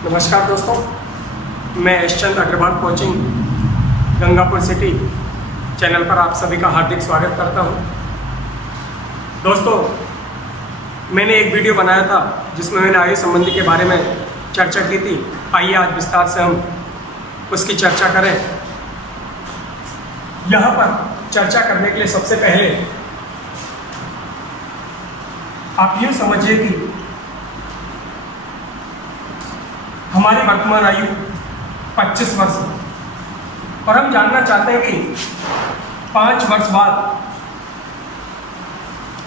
नमस्कार दोस्तों, मैं Yashchand Agarwal coaching Gangapur city channel पर आप सभी का हार्दिक स्वागत करता हूं। दोस्तों, मैंने एक वीडियो बनाया था जिसमें मैंने आयु संबंधी के बारे में चर्चा की थी। आइए आज विस्तार से हम उसकी चर्चा करें। यहाँ पर चर्चा करने के लिए सबसे पहले आप यूँ समझिए कि हमारी वर्तमान आयु 25 वर्ष है और हम जानना चाहते हैं कि 5 वर्ष बाद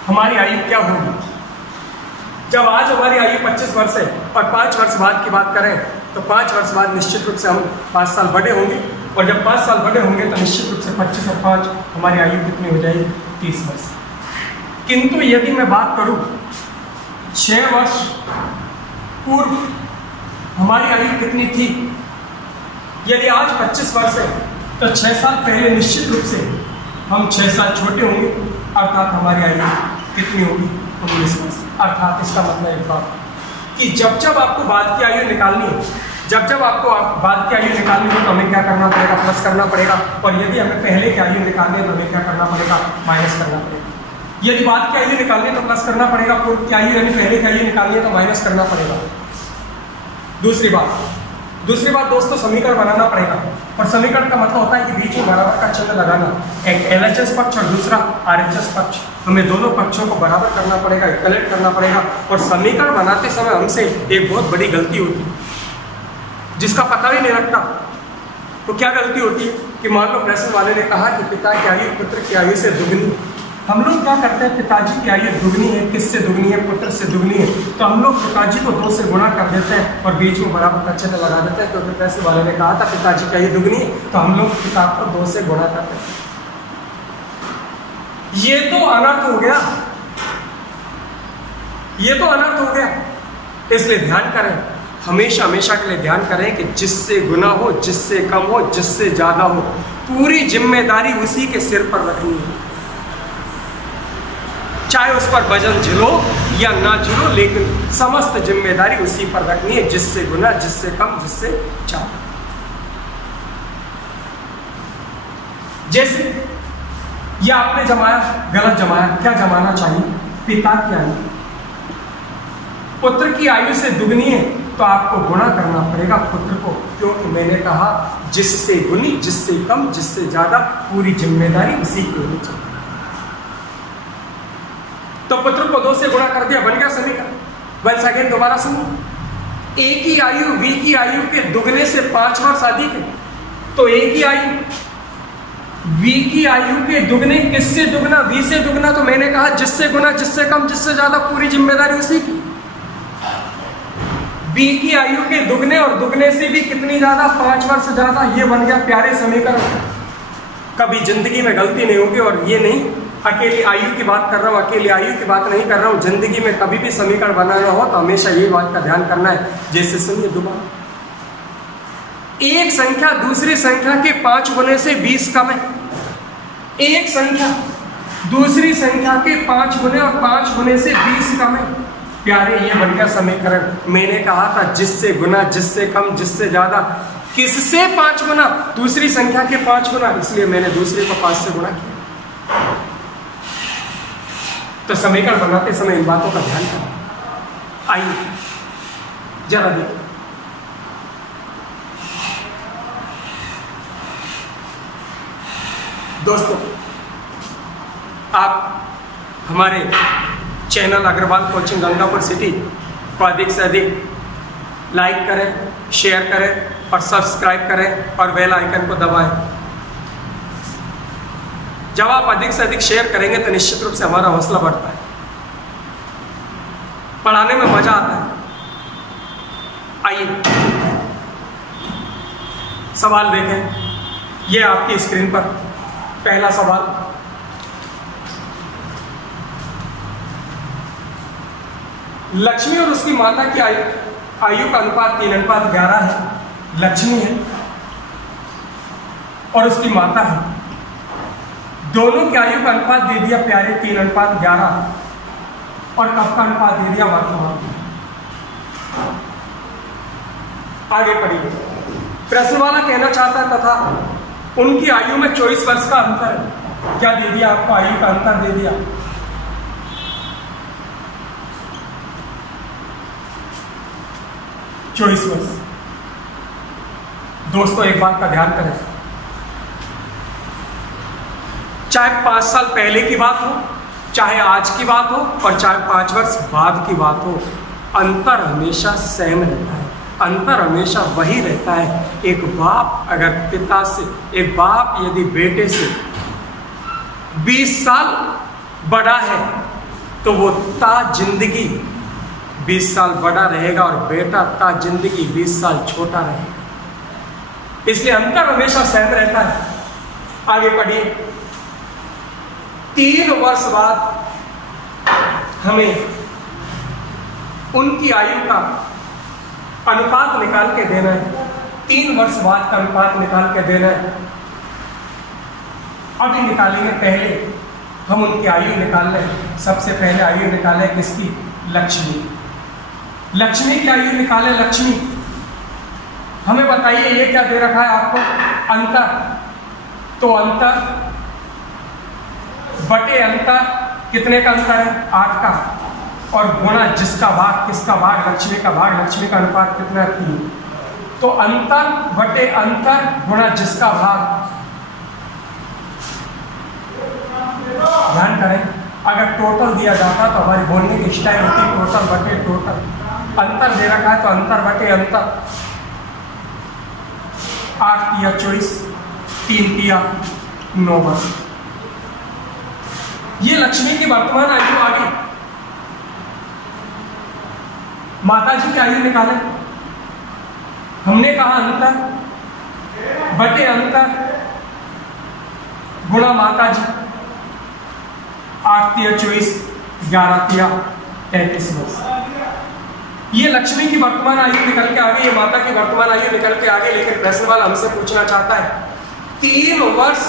हमारी आयु क्या होगी। जब आज हमारी आयु 25 वर्ष है और 5 वर्ष बाद की बात करें तो 5 वर्ष बाद निश्चित रूप से हम 5 साल बड़े होंगे, और जब 5 साल बड़े होंगे तो निश्चित रूप से 25 और 5 हमारी आयु कितनी हो जाएगी? 30 वर्ष। किंतु यदि मैं बात करूं 6 वर्ष पूर्व हमारी आयु कितनी थी, यदि आज 25 वर्ष है तो 6 साल पहले निश्चित रूप से हम 6 साल छोटे होंगे, अर्थात हमारी आयु कितनी होगी? 19 वर्ष। अर्थात इसका मतलब एक बात कि जब जब आपको बाद की आयु निकालनी हो, जब आपको बाद की आयु निकालनी हो तो हमें क्या करना पड़ेगा? प्लस करना पड़ेगा। और यदि हमें पहले की आयु निकालनी है तो हमें क्या करना पड़ेगा? माइनस करना पड़ेगा। यदि बाद की आयु निकालनी है तो प्लस करना पड़ेगा, पूर्व की आयु यानी पहले की आयु निकालनी है तो माइनस करना पड़ेगा। दूसरी बात दोस्तों, समीकरण बनाना पड़ेगा। और समीकरण का मतलब होता है कि बीच में बराबर का चिन्ह लगाना। एक LHS पक्ष और दूसरा RHS पक्ष, हमें दोनों पक्षों को बराबर करना पड़ेगा, इक्वलेट करना पड़ेगा। और समीकरण बनाते समय हमसे एक बहुत बड़ी गलती होती है जिसका पता भी नहीं लगता। तो क्या गलती होती है कि मान लो प्रश्न वाले ने कहा कि पिता की आयु पुत्र की आयु से दुगनी। हम लोग क्या करते हैं? पिताजी की आयु दुगनी है, किससे दुगनी है? पुत्र से दुगनी है। तो हम लोग पिताजी को 2 से गुणा कर देते हैं और बीच में बराबर का चिन्ह लगा देते हैं, क्योंकि पैसे वाले ने कहा था पिताजी की आयु दुगनी है, तो हम लोग पिता को 2 से गुणा करते हैं। ये तो अनर्थ हो गया, ये तो अनर्थ हो गया। इसलिए ध्यान करें, हमेशा हमेशा के लिए ध्यान करें कि जिससे गुना हो, जिससे कम हो, जिससे ज्यादा हो, पूरी जिम्मेदारी उसी के सिर पर रखनी है। चाहे उस पर वजन झिलो या ना झिलो, लेकिन समस्त जिम्मेदारी उसी पर रखनी है, जिससे गुना, जिससे कम, जिससे ज्यादा। जैसे ये आपने जमाया, गलत जमाया। क्या जमाना चाहिए? पिता की आयु पुत्र की आयु से दुगनी है तो आपको गुणा करना पड़ेगा पुत्र को, क्योंकि मैंने कहा जिससे गुनी, जिससे कम, जिससे ज्यादा, पूरी जिम्मेदारी उसी की होनी चाहिए। तो पुत्र को 2 से गुणा कर दिया, बन गया समीकरण। वंस अगेन दोबारा सुनो, ए की आयु V की आयु के दुगने से 5 वर्ष अधिक है, तो ए की आयु V की आयु के दुगने, किससे दुगना? V से दुगना। तो मैंने कहा जिससे गुना, जिससे कम, जिससे ज्यादा, पूरी जिम्मेदारी उसी की। B की आयु के दुगने और दुगने से भी कितनी ज्यादा? 5 वर्ष ज्यादा। ये बन गया प्यारे समीकरण। कभी जिंदगी में गलती नहीं होगी। और ये नहीं अकेली आयु की बात कर रहा हूँ, अकेली आयु की बात नहीं कर रहा हूँ। जिंदगी में कभी भी समीकरण बनाना हो तो हमेशा ये बात का ध्यान करना है। जैसे सुनिए दोबारा, एक संख्या दूसरी संख्या के 5 गुने से 20 कम है। एक संख्या दूसरी संख्या के 5 गुने और 5 गुने से 20 कम है। प्यारे, ये बन गया समीकरण। मैंने कहा था जिससे गुना, जिससे कम, जिससे ज्यादा। किससे 5 गुना? दूसरी संख्या के 5 गुना, इसलिए मैंने दूसरे को 5 से गुणा किया। तो समीकरण बनाते समय इन बातों का ध्यान करें। आइए जरा देखिए, दोस्तों, आप हमारे channel Agrawal coaching Gangapur city को अधिक से अधिक लाइक करें, शेयर करें और सब्सक्राइब करें और बेल आइकन को दबाएं। जब आप अधिक से अधिक शेयर करेंगे तो निश्चित रूप से हमारा हौसला बढ़ता है, पढ़ाने में मजा आता है। आइए सवाल देखें, ये आपकी स्क्रीन पर पहला सवाल। लक्ष्मी और उसकी माता की आयु का अनुपात 3:11 है। लक्ष्मी है और उसकी माता है, दोनों की आयु का अनुपात दे दिया प्यारे 3:11 और कब का अनुपात दे दिया? वर्तमान। आगे पढ़िए। प्रश्न वाला कहना चाहता है तथा उनकी आयु में 24 वर्ष का अंतर है। क्या दे दिया आपको? आयु का अंतर दे दिया। चौबीस वर्ष। दोस्तों एक बात का ध्यान करें, चाहे 5 साल पहले की बात हो, चाहे आज की बात हो और चाहे 5 वर्ष बाद की बात हो, अंतर हमेशा सेम रहता है। अंतर हमेशा वही रहता है। एक बाप अगर पिता से, एक बाप यदि बेटे से 20 साल बड़ा है तो वो ता जिंदगी 20 साल बड़ा रहेगा और बेटा ता जिंदगी 20 साल छोटा रहेगा। इसलिए अंतर हमेशा सेम रहता है। आगे पढ़िए। 3 वर्ष बाद हमें उनकी आयु का अनुपात निकाल के देना है। 3 वर्ष बाद का अनुपात निकाल के देना है। अभी निकालेंगे। पहले हम उनकी आयु निकाल लें। सबसे पहले आयु निकाले किसकी? लक्ष्मी। लक्ष्मी की आयु निकाले। लक्ष्मी, हमें बताइए ये क्या दे रखा है आपको? अंतर। तो अंतर बटे अंतर कितने का अंतर है? 8 का। और गुणा जिसका भाग किसका भाग? लक्ष्मी का भाग। लक्ष्मी का अनुपात कितना है? 3। तो अंतर बटे अंतर गुणा जिसका भाग। ध्यान करें, अगर टोटल दिया जाता तो हमारी बोलने की स्टाइल होती टोटल बटे टोटल। अंतर दे रखा है तो अंतर बटे अंतर। 8 तिया 24, 3 तिया 9 वर्ष। ये लक्ष्मी की वर्तमान आयु आ गई। माता जी की आयु निकालें। हमने कहा अंतर बटे अंतर गुणा माता जी। 8 तिया 24, 11 तिया 33 वर्ष। ये लक्ष्मी की वर्तमान आयु निकल के आ गई, ये माता की वर्तमान आयु निकल के आ गई। लेकिन प्रश्न वाला हमसे पूछना चाहता है 3 वर्ष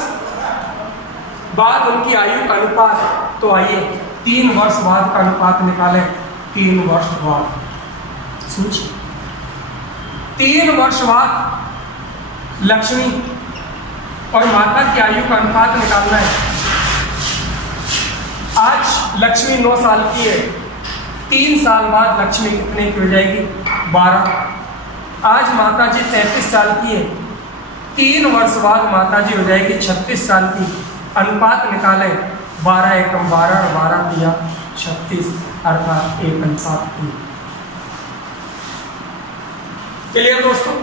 बाद उनकी आयु का अनुपात। तो आइए 3 वर्ष बाद का अनुपात निकालें। 3 वर्ष बाद सोचिए, 3 वर्ष बाद लक्ष्मी और माता की आयु का अनुपात निकालना है। आज लक्ष्मी 9 साल की है। 3 साल बाद लक्ष्मी कितने की हो जाएगी? 12। आज माता जी 33 साल की है। 3 वर्ष बाद माता जी हो जाएगी 36 साल की। अनुपात निकालें। 12 एकम 12 और 12 तिया 36 अर्थात 1 अनुपात 3। क्लियर दोस्तों?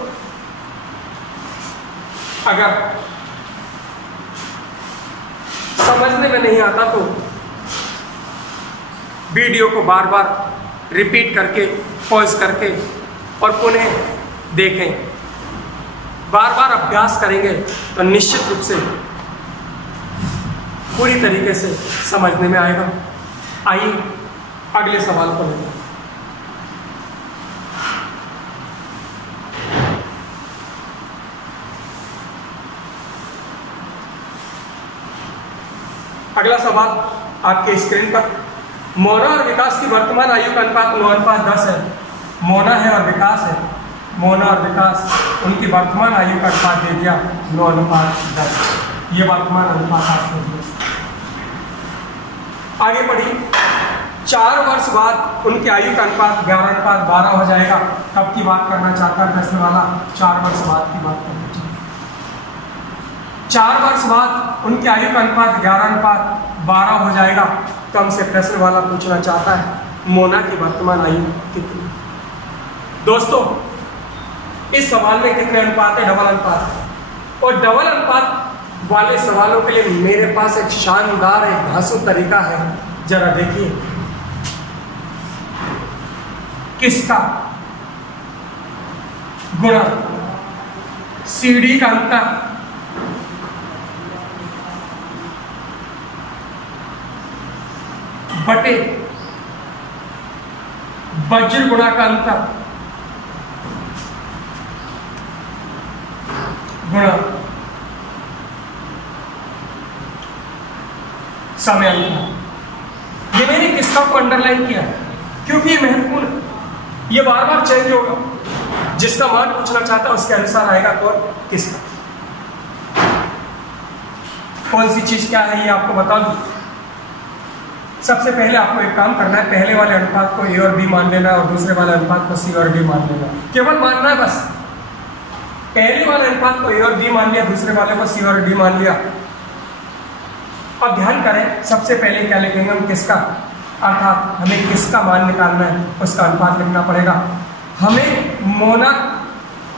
अगर समझने में नहीं आता तो वीडियो को बार बार रिपीट करके, पॉज करके और पुनः देखें। बार बार अभ्यास करेंगे तो निश्चित रूप से पूरी तरीके से समझने में आएगा। आइए अगले सवाल को लेते हैं। अगला सवाल आपके स्क्रीन पर। मोना और विकास की वर्तमान आयु का अनुपात 9:10 है। मोना है और विकास है। मोना और विकास उनकी वर्तमान आयु का अनुपात दे दिया 9:10। ये वर्तमान अनुपात आपको दिया। आगे बढ़िए। 4 वर्ष बाद उनकी आयु का अनुपात 11:12 हो जाएगा। कब की बात करना चाहता है प्रश्न वाला? 4 वर्ष बाद की बात करना चाहता है। 4 वर्ष बाद उनकी आयु का अनुपात 11:12 हो जाएगा। तो हमसे प्रश्न वाला पूछना चाहता है मोना की वर्तमान आयु कितनी? दोस्तों इस सवाल में कितने अनुपात है? डबल अनुपात। और डबल अनुपात वाले सवालों के लिए मेरे पास एक शानदार, एक धांसू तरीका है। जरा देखिए। किसका? गुणा सीडी का अंतर बटे वज्र गुणा का अंतर गुणा समय अंतर। ये मैंने किसका को अंडरलाइन किया क्योंकि ये महत्वपूर्ण, ये बार बार चेंज होगा। जिसका मान पूछना चाहता है उसके अनुसार आएगा कौन, किसका। कौन सी चीज क्या है ये आपको बता दूं। सबसे पहले आपको एक काम करना है, पहले वाले अनुपात को ए और बी मान लेना और दूसरे वाले अनुपात को सी और डी मान लेना। केवल मानना है बस। पहले वाले अनुपात को ए और बी मान लिया, दूसरे वाले को सी और डी मान लिया। अब ध्यान करें, सबसे पहले क्या लिखेंगे हम, किसका, अर्थात हमें किसका मान निकालना है उसका अनुपात लिखना पड़ेगा। हमें मोना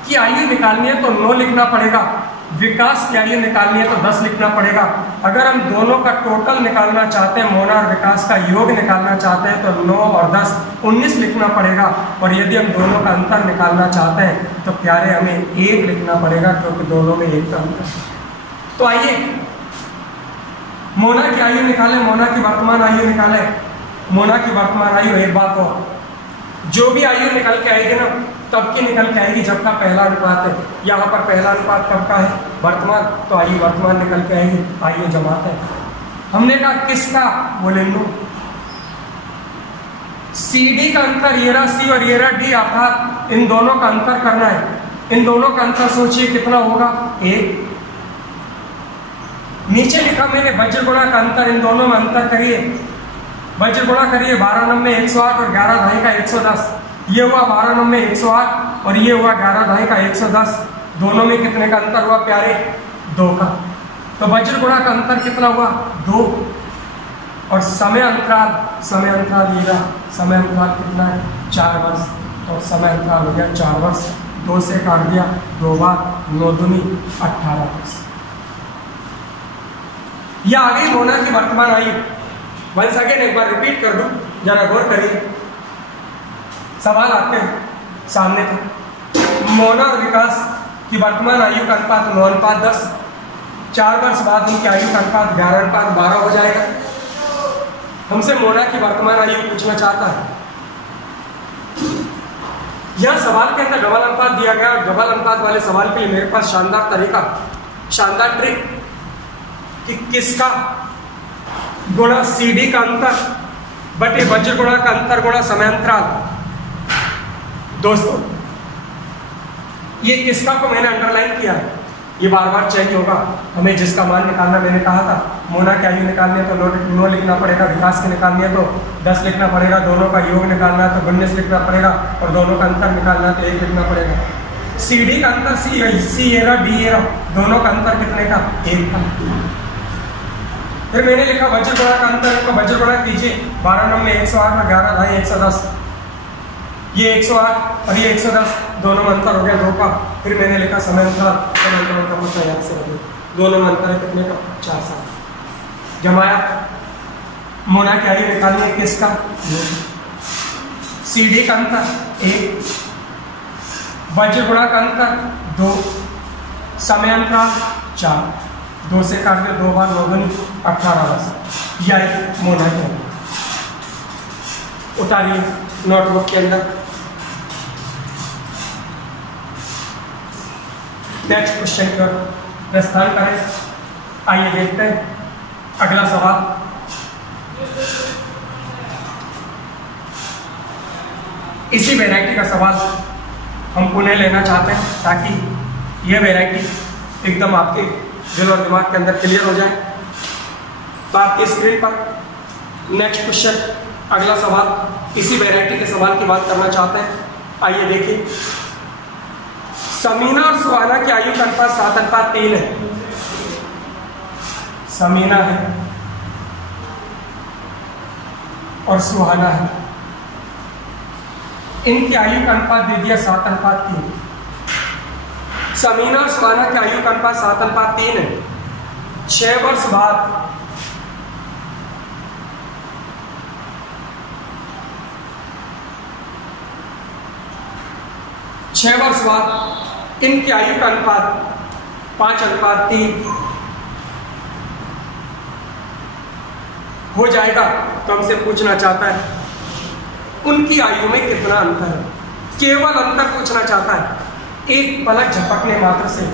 की आयु निकालनी है तो 9 लिखना पड़ेगा, विकास की आयु निकालनी है तो 10 लिखना पड़ेगा। अगर हम दोनों का टोटल निकालना चाहते हैं, मोना और विकास का योग निकालना चाहते हैं तो 9 और 10 19 लिखना पड़ेगा। और यदि हम दोनों का अंतर निकालना चाहते हैं तो प्यारे हमें 1 लिखना पड़ेगा, क्योंकि दोनों में 1 का अंतर है। तो आइए मोना की आयु निकालें, मोना की वर्तमान आयु निकालें। मोना की वर्तमान आयु, एक बात हो, जो भी आयु निकल के आएगी ना तब की निकल के आएगी जब का पहला अनुपात है। यहाँ पर पहला अनुपात कब का है, वर्तमान, तो आयु वर्तमान निकल के आएगी। आइए जमाते हैं। हमने कहा किसका, बोले नो। सी डी का अंतर ये रहा सी और ये रहा डी, अर्थात इन दोनों का अंतर करना है। इन दोनों का अंतर सोचिए कितना होगा, 1। नीचे लिखा मैंने वज्र गुणा का अंतर, इन दोनों में अंतर करिए, वज्र गुणा करिए। 12 9 108 और 11 ढाई का 110, ये हुआ 12 9 108 और ये हुआ 11 ढाई का 110। दोनों में कितने का अंतर हुआ प्यारे, 2 का। तो वज्र गुणा का अंतर कितना हुआ, 2। और समय अंतराल, समय अंतराल ये रहा, समय अंतराल कितना है, 4 वर्ष। तो समय अंतराल हो गया 4 वर्ष। 2 से काट दिया 2 बार, 9 दूनी 18 वर्ष। यह आ गई मोना की वर्तमान आयु। वंस अगेन एक बार रिपीट कर दूं, जरा गौर करिए। सवाल आते हैं सामने थे। मोना और विकास की वर्तमान आयु का अनुपात 9:10। 4 वर्ष बाद उनकी आयु का अनुपात 11:12 हो जाएगा। हमसे मोना की वर्तमान आयु पूछना चाहता है। यह सवाल के अंदर डबल अनुपात दिया गया। डबल अनुपात वाले सवाल के लिए मेरे पास शानदार तरीका, शानदार ट्रिक कि किसका गुणा सी डी का अंतर बटे वज्र गुणा का अंतर गुणा समय अंतराल। दोस्तों ये किसका को मैंने अंडरलाइन किया है, ये बार बार चाहिए होगा हमें। जिसका मान निकालना मैंने कहा था, मोना की आयु निकालनी है तो 9 लिखना पड़ेगा, विकास की निकालनी है तो 10 लिखना पड़ेगा, दोनों का योग निकालना है तो 19 लिखना पड़ेगा और दोनों का अंतर निकालना है तो 1 लिखना पड़ेगा। सी डी का अंतर सी एरा डी एरा, दोनों का अंतर कितने का, 1 का। फिर मैंने लिखा वज्र गुणा का अंतर, को वज्र गुणा कीजिए। 12 9 108 और 11 ढाई 110, ये 108 और ये 110, दोनों में अंतर हो गया 2 का। फिर मैंने लिखा समय अंतराल, समय अंतराल का मतलब याद से रखिए, दोनों में अंतर है कितने का, 4 साल। जमाया, मोना की आयु निकालनी है किसका, सी डी का अंतर 1, वज्र गुणा का अंतर 2, समय अंतराल 4, 2 से काट दिया 2 बार 9 दूनी 18 वर्ष। यह मोना की आयु। उतारिए नोटबुक के अंदर। नेक्स्ट क्वेश्चन की ओर प्रस्थान करें। आइए देखते हैं अगला सवाल। इसी वैरायटी का सवाल हम पुनः लेना चाहते हैं ताकि यह वैरायटी एकदम आपके दिल और दिमाग के अंदर क्लियर हो जाए। तो आपकी स्क्रीन पर नेक्स्ट क्वेश्चन, अगला सवाल, इसी वैरायटी के सवाल की बात करना चाहते हैं। आइए देखिए। समीना और सुहाना की आयु का अनुपात 7:3 है। समीना है और सुहाना है, इनकी आयु का अनुपात दे दिया 7:3। समीना और सुहाना की आयु का अनुपात 7:3 है। 6 वर्ष बाद 6 वर्ष बाद इनकी आयु का अनुपात 5:3 हो जाएगा। तो हमसे पूछना चाहता है उनकी आयु में कितना अंतर है। केवल अंतर पूछना चाहता है, एक पलक झपकने मात्र से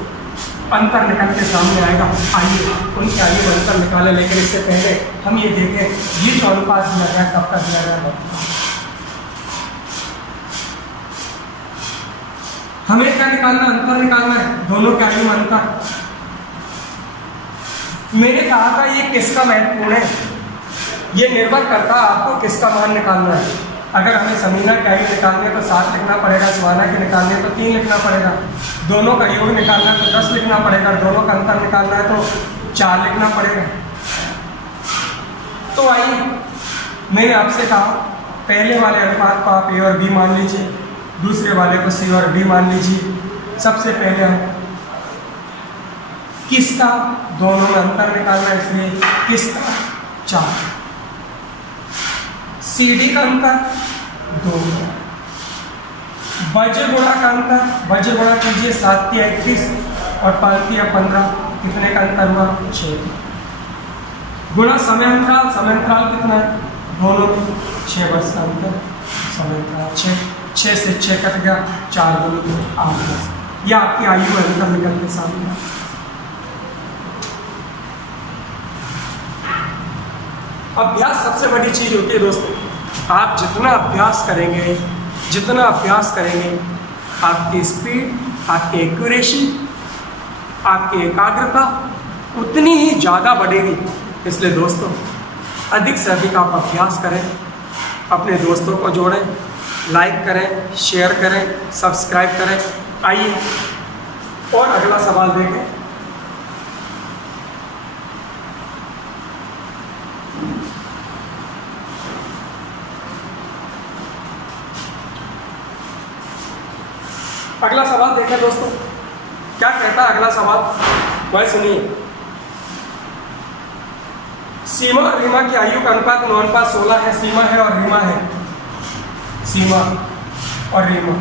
अंतर निकल के सामने आएगा। आइए उनकी आयु में अंतर निकालें, लेकिन इससे पहले हम ये देखें ये जो अनुपात दिया गया कब तक दिया गया। हमें क्या निकालना, अंतर निकालना है, दोनों की आयु में अंतर। मैंने कहा था ये किसका महत्वपूर्ण है, ये निर्भर करता है आपको किसका मान निकालना है। अगर हमें समीना की आयु निकालनी है तो 7 लिखना पड़ेगा, सुहाना की निकालनी है तो 3 लिखना पड़ेगा, दोनों का योग निकालना है तो 10 लिखना पड़ेगा, दोनों का अंतर निकालना है तो 4 लिखना पड़ेगा। तो आइए, मैंने आपसे कहा पहले वाले अनुपात को आप ए और बी मान लीजिए, दूसरे वाले को सी और डी मान लीजिए। सबसे पहले हम किसका, दोनों में अंतर निकालना है इसलिए किसका 4, सी डी का अंतर 2, वज्र गुणा का अंतर, वज्र गुणा कीजिए 7 या 31 और 5 या 15, कितने का अंतर हुआ 6, गुणा समय अंतराल, समय अंतराल कितना है, दोनों में 6 वर्ष का अंतर, समय अंतराल 6 से 6 कट गया, 4 गुणा 8 वर्ष, यह आपकी आयु में अंतर निकल के सामने। अभ्यास सबसे बड़ी चीज होती है दोस्तों, आप जितना अभ्यास करेंगे, जितना अभ्यास करेंगे, आपकी स्पीड, आपकी एक्यूरेसी, आपकी एकाग्रता उतनी ही ज़्यादा बढ़ेगी। इसलिए दोस्तों अधिक से अधिक आप अभ्यास करें, अपने दोस्तों को जोड़ें, लाइक करें, शेयर करें, सब्सक्राइब करें। आइए और अगला सवाल देखें। अगला सवाल देखें दोस्तों, क्या कहता है अगला सवाल, वह सुनिए। सीमा और रीमा की आयु का अनुपात 9:16 है। सीमा है और रीमा है, सीमा और रीमा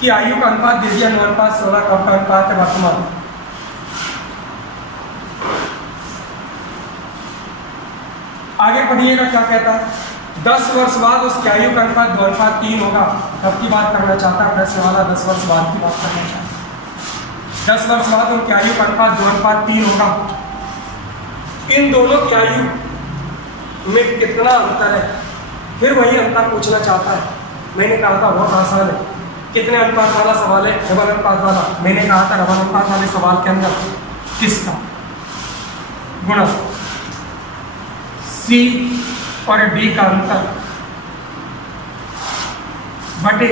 की आयु का अनुपात दे दिया 9:16, कब का अनुपात है, वर्तमान। आगे पढ़िएगा क्या कहता है, 10 वर्ष बाद उसकी आयु का अनुपात 2:3 होगा। कब की बात करना चाहता है प्रश्न वाला, 10 वर्ष बाद की बात करना चाहता है। 10 वर्ष बाद उनकी आयु का अनुपात 2:3 होगा। इन दोनों की आयु में कितना अंतर है, फिर वही अंतर पूछना चाहता है। मैंने कहा था बहुत आसान है, कितने अनुपात वाला सवाल है, डबल अनुपात वाला। मैंने कहा था डबल अनुपात वाले सवाल के अंदर किसका गुणा सी और डी का अंतर बटे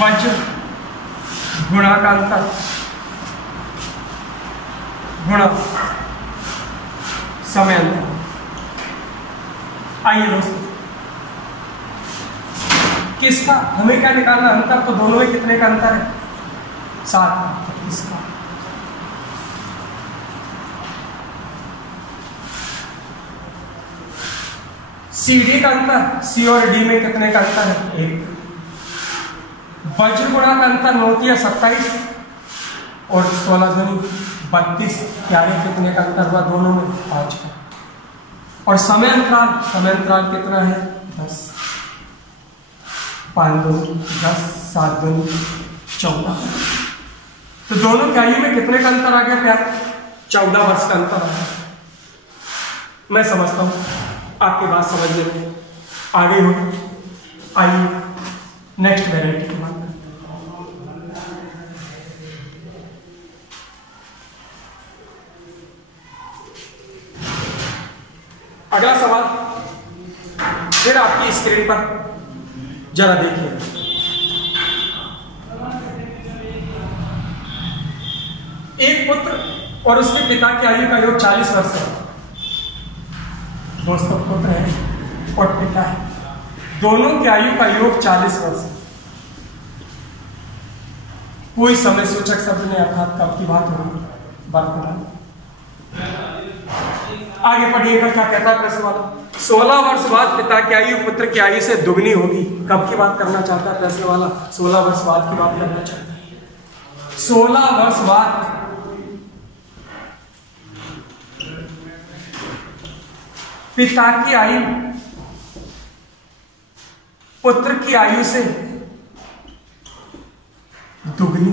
वज्र गुणा का अंतर गुणा समय अंतर। आइए दोस्तों, किसका, हमें क्या निकालना, अंतर तो दोनों में कितने का अंतर है, 7। किसका, सी डी का अंतर, सी और डी में कितने का अंतर है, 1। वज्र गुणा का अंतर 9 × 27 और 16 × 32, यानी कितने का अंतर हुआ दोनों में, 5 का। और समय अंतराल, समय अंतराल कितना है, 10। 5 2 10, 7 2 14। तो दोनों की आयु में कितने का अंतर आ गया प्यार, 14 वर्ष का अंतर आ गया। मैं समझता हूं आपकी बात समझने में आ गई होगी। आइए नेक्स्ट वेराइटी की बात करते हैं। अगला सवाल फिर आपकी स्क्रीन पर जरा देखिए। एक पुत्र और उसके पिता की आयु का योग 40 वर्ष है। दोस्तों पुत्र है और पिता है, दोनों की आयु का योग 40 वर्ष है। कोई समय सूचक शब्द नहीं, अर्थात कब की बात हो रही, वर्तमान। आगे पढ़िएगा क्या कहता है प्रश्न वाला। 16 वर्ष बाद पिता की आयु पुत्र की आयु से दुगनी होगी। कब की बात करना चाहता है प्रश्न वाला, 16 वर्ष बाद की बात करना चाहता है। 16 वर्ष बाद पिता की आयु पुत्र की आयु से दुगनी,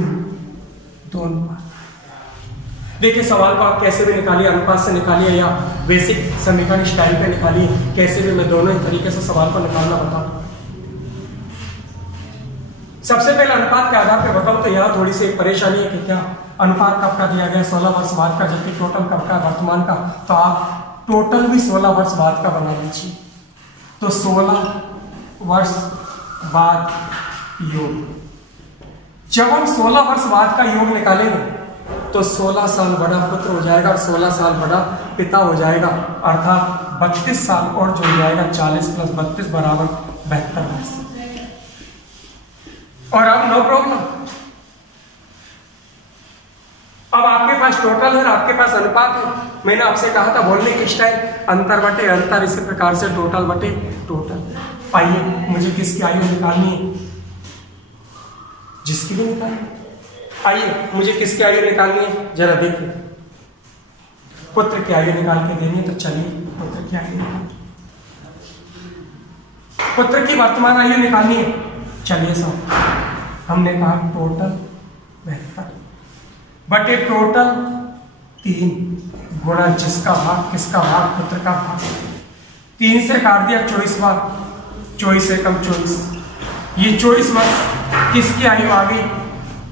दोनों। देखिए सवाल को आप कैसे भी निकालिए, अनुपात से निकालिए या बेसिक समीकरण स्टाइल पे निकालिए, कैसे भी मैं दोनों ही तरीके से सवाल को निकालना बता दूं। सबसे पहले अनुपात के आधार पर बताऊं तो यहाँ थोड़ी सी परेशानी है कि क्या अनुपात कब का दिया गया 16 वर्ष बाद का, जबकि टोटल कब का वर्तमान का। तो आप टोटल भी 16 वर्ष बाद का बना लीजिए। तो 16 वर्ष बाद योग, जब हम 16 वर्ष बाद का योग निकालेंगे तो 16 साल बड़ा पुत्र हो जाएगा और 16 साल बड़ा पिता हो जाएगा, अर्थात 32 साल और जुड़ जाएगा। 40 + 32 बराबर 72 वर्ष। और अब नो प्रॉब्लम, अब आपके पास टोटल है, आपके पास अनुपात है। मैंने आपसे कहा था बोलने की स्टाइल अंतर बटे अंतर, इसी प्रकार से टोटल बटे टोटल। आइए मुझे किसकी आयु निकालनी है, जिसकी भी निकालनी। आइए मुझे किसकी आयु निकालनी है, जरा देखिए। पुत्र की आयु निकाल के देनी है, तो चलिए पुत्र की आयु निकाल, पुत्र की वर्तमान आयु निकालनी है। चलिए सब हमने कहा टोटल 72 बटे टोटल 3 गुणा जिसका भाग किसका भाग, पुत्र का भाग। 3 से काट दिया 24 बार, 24 से कम 24। ये 24 वर्ष किसकी आयु आ गई,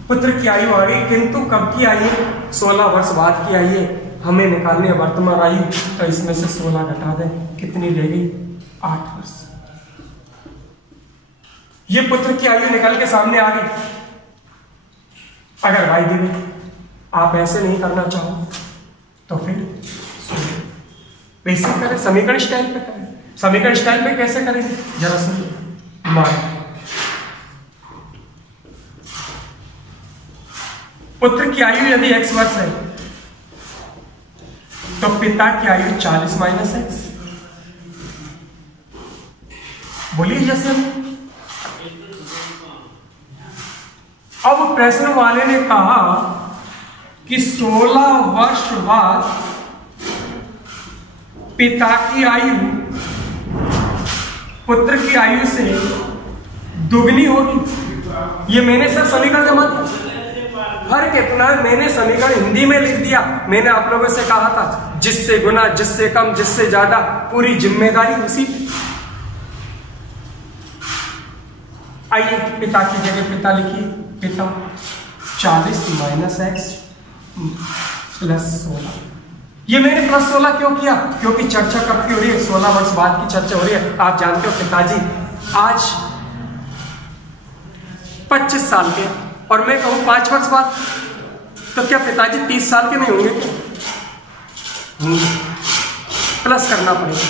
पुत्र की आयु आ गई। किंतु कब की आई है, 16 वर्ष बाद की आई है। हमें निकालनी है वर्तमान आयु, तो इसमें से 16 घटा दें, कितनी रह गई, 8 वर्ष। ये पुत्र की आयु निकल के सामने आ गई। अगर भाई दीदी आप ऐसे नहीं करना चाहो तो फिर वैसे करें, समीकरण स्टाइल पे करें। समीकरण स्टाइल पे कैसे करेंगे, जरा सुनिए। मान पुत्र की आयु यदि x वर्ष है तो पिता की आयु 40 - x। बोलिए जैसे। अब प्रश्न वाले ने कहा कि 16 वर्ष बाद पिता की आयु पुत्र की आयु से दुगनी होगी। ये मैंने सर समीकरण जमा दिया, फर्क इतना है, मैंने समीकरण हिंदी में लिख दिया। मैंने आप लोगों से कहा था जिससे गुना, जिससे कम, जिससे ज्यादा, पूरी जिम्मेदारी उसी। आइए पिता की जगह पिता लिखिए, पिता 40 - x + 16। ये मैंने +16 क्यों किया, क्योंकि चर्चा कब की हो रही है, 16 वर्ष बाद की चर्चा हो रही है। आप जानते हो पिताजी आज 25 साल के और मैं कहूँ 5 वर्ष बाद, तो क्या पिताजी 30 साल के नहीं होंगे क्या? प्लस करना पड़ेगा।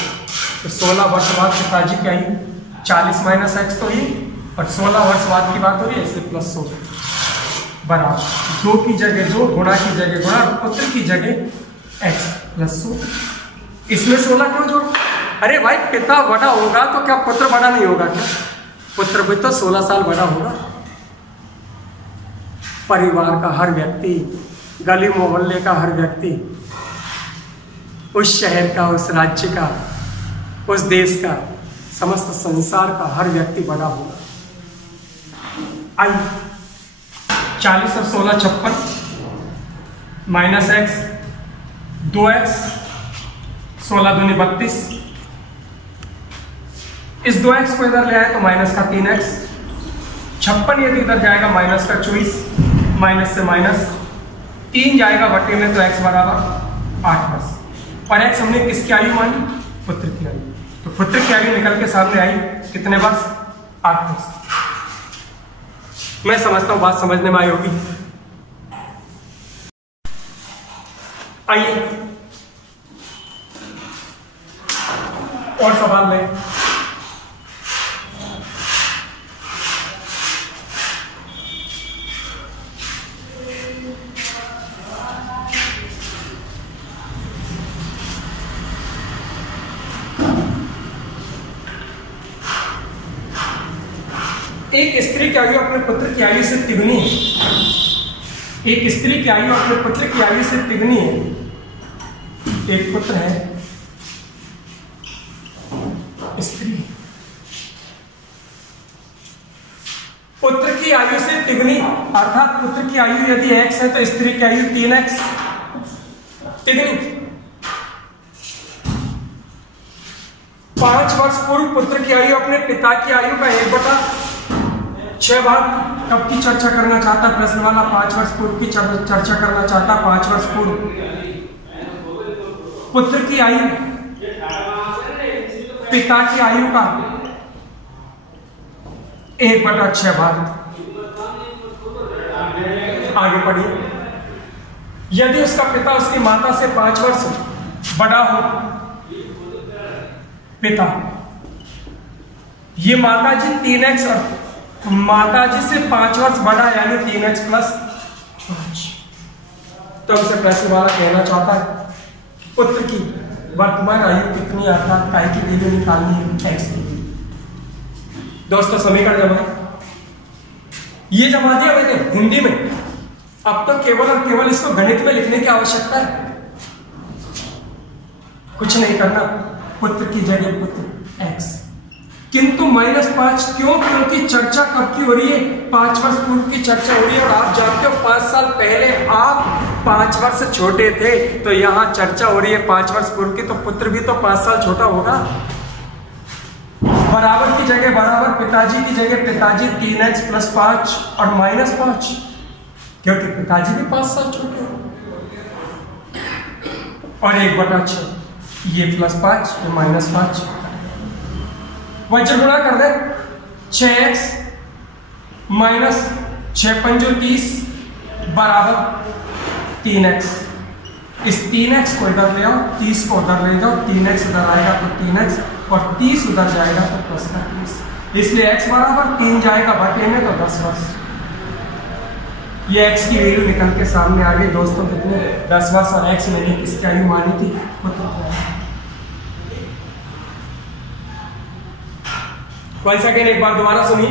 तो 16 वर्ष बाद पिताजी की आयु 40 - x तो ये, और 16 वर्ष बाद की बात हो रही है, इसलिए +16 बराबर 2 की जगह 2, गुणा की जगह गुणा, पुत्र की जगह x + 16। इसमें 16 क्यों जोड़? अरे भाई पिता बड़ा होगा तो क्या पुत्र बड़ा नहीं होगा क्या? पुत्र भी तो 16 साल बड़ा होगा। परिवार का हर व्यक्ति, गली मोहल्ले का हर व्यक्ति, उस शहर का, उस राज्य का, उस देश का, समस्त संसार का हर व्यक्ति बड़ा होगा। आइए 40 और 16 56 - x 2x 16 दूनी 32। इस 2x को इधर ले आए तो माइनस का 3x। 56 यदि इधर जाएगा माइनस का 24, माइनस से माइनस 3 जाएगा बटे में, तो x बराबर 8 वर्ष। और x हमने किसकी आयु मानी, पुत्र की आयु। तो पुत्र की आयु निकल के सामने आई कितने वर्ष, 8 वर्ष। मैं समझता हूं बात समझने में आई होगी। आइए और सवाल लें। एक स्त्री की आयु अपने पुत्र की आयु से तिगुनी है। एक स्त्री की आयु अपने पुत्र की आयु से तिगुनी है। एक पुत्र है, स्त्री, पुत्र की आयु से तिगुनी, अर्थात पुत्र की आयु यदि x है तो स्त्री की आयु 3x तिगुनी। 5 वर्ष पूर्व पुत्र की आयु अपने पिता की आयु का 1/4 6 भाग कब की चर्चा करना चाहता प्रश्न वाला? 5 वर्ष पूर्व की चर्चा करना चाहता। 5 वर्ष पूर्व पुत्र की आयु पिता की आयु का 1/6 भाग। आगे पढ़िए। यदि उसका पिता उसकी माता से 5 वर्ष बड़ा हो, पिता, ये माता जी 3x और माता जी से 5 वर्ष बड़ा यानी 3x + 5। तो हमसे प्रश्न वाला कहना चाहता है पुत्र की वर्तमान आयु कितनी, अर्थात काय की वैल्यू निकालनी है x की। दोस्तों समीकरण जमा, ये जमा दिया मैंने हिंदी में। अब तो केवल और केवल इसको गणित में लिखने की आवश्यकता है, कुछ नहीं करना। पुत्र की जगह पुत्र x, किंतु -5 क्यों? क्योंकि चर्चा कब की हो रही है? 5 वर्ष पूर्व की चर्चा हो रही है। और आप जानते हो 5 साल पहले आप 5 वर्ष छोटे थे, तो यहां चर्चा हो रही है 5 वर्ष पूर्व की, तो पुत्र भी तो 5 साल छोटा होगा। बराबर की जगह बराबर, पिताजी की जगह पिताजी 3x + 5 और -5, क्योंकि पिताजी भी 5 साल छोटे हो। और 1/6, ये +5 ये -5, वज्र गुणा कर दे। 6x - 6 × 5 = 30 बराबर 3x। इस 3x को इधर ले आओ, 30 को उधर ले जाओ, 3x इधर आएगा तो 3x और 30 उधर जाएगा तो +30। इसलिए x बराबर 3 जाएगा बटे में, तो 10 वर्ष। ये x की वैल्यू निकल के सामने आ गई दोस्तों, कितनी? 10 वर्ष। और x मैंने किसकी आयु मानी थी? वंस अगेन एक बार दोबारा सुनिए।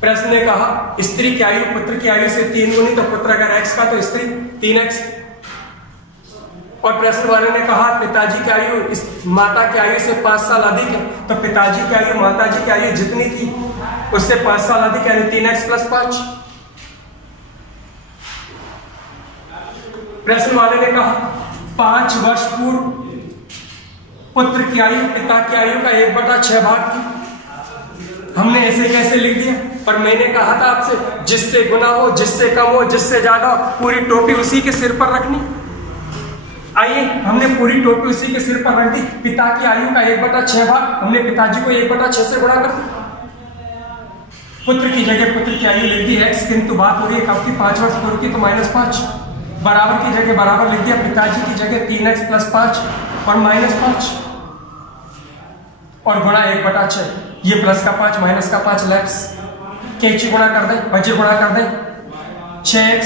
प्रश्न ने कहा स्त्री की आयु पुत्र की आयु से 3 गुनी, तो पुत्र अगर x का तो स्त्री 3x। और प्रश्न वाले ने कहा पिताजी की आयु इस माता की आयु से 5 साल अधिक है, तो पिताजी की आयु माता जी की आयु जितनी थी उससे 5 साल अधिक यानी 3x + 5। प्रश्न वाले ने कहा 5 वर्ष पूर्व पुत्र की आयु पिता की आयु का 1/6 भाग थी। हमने ऐसे कैसे लिख दिया? पर मैंने कहा था आपसे जिससे गुना हो, जिससे कम हो, जिससे ज्यादा हो, पूरी टोपी उसी के सिर पर रखनी। आइए हमने पूरी टोपी उसी के सिर पर रख दी। पिता की आयु का 1/6 भाग, हमने पिताजी को 1/6 से गुणा कर दिया। पुत्र की जगह पुत्र की आयु लिख दी x, किंतु बात हो रही है कब की? 5 वर्ष पूर्व की, तो -5। बराबर की जगह बराबर लिख दिया, पिताजी की जगह 3x + 5 और -5 और गुणा 1/6। ये प्लस का 5 माइनस का 5 लेफ्स, कैंची गुणा कर दे, वज्र गुणा कर दे। 6x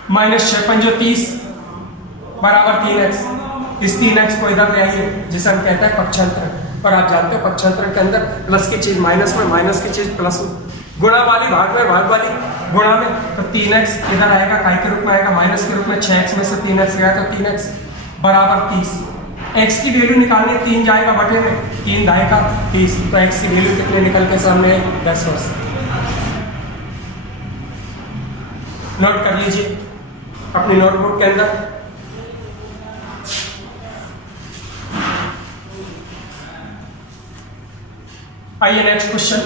- 6 × 5 = 30 बराबर 3x। इस 3x को इधर ले आइए, जिसे हम कहते हैं पक्षांतरण। और आप जानते हो पक्षांतरण के अंदर प्लस की चीज माइनस में, माइनस की चीज प्लस में, गुणा वाली भाग में, भाग वाली गुणा में। तो 3x इधर आएगा, काय के रूप में आएगा? माइनस के रूप में। 6x में से 3x गया तो 3x बराबर 30। x की वैल्यू निकालनी, 3 जाएगा बटे में, 3 दाएं का 30, तो x की वैल्यू कितने निकल के सामने? 10 वर्ष। नोट कर लीजिए अपनी नोटबुक के अंदर। आइए नेक्स्ट क्वेश्चन।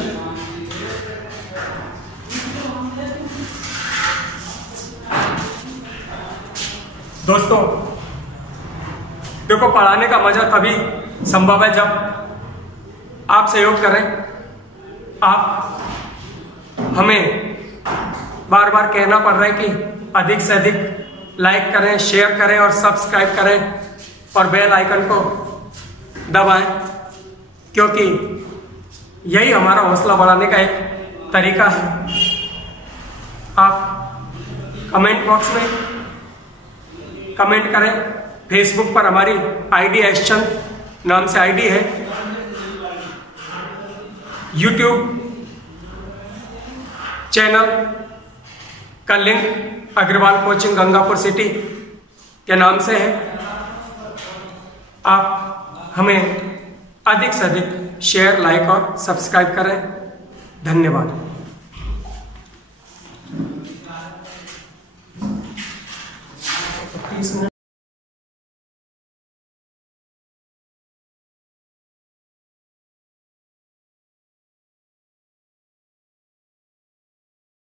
दोस्तों देखो, पढ़ाने का मजा तभी संभव है जब आप सहयोग करें। आप हमें बार बार कहना पड़ रहा है कि अधिक से अधिक लाइक करें, शेयर करें और सब्सक्राइब करें और बेल आइकन को दबाएं, क्योंकि यही हमारा हौसला बढ़ाने का एक तरीका है। आप कमेंट बॉक्स में कमेंट करें। फेसबुक पर हमारी आईडी एशचंद नाम से आईडी है। यूट्यूब चैनल का link Agrawal coaching Gangapur city के नाम से है। आप हमें अधिक से अधिक शेयर, लाइक और सब्सक्राइब करें। धन्यवाद।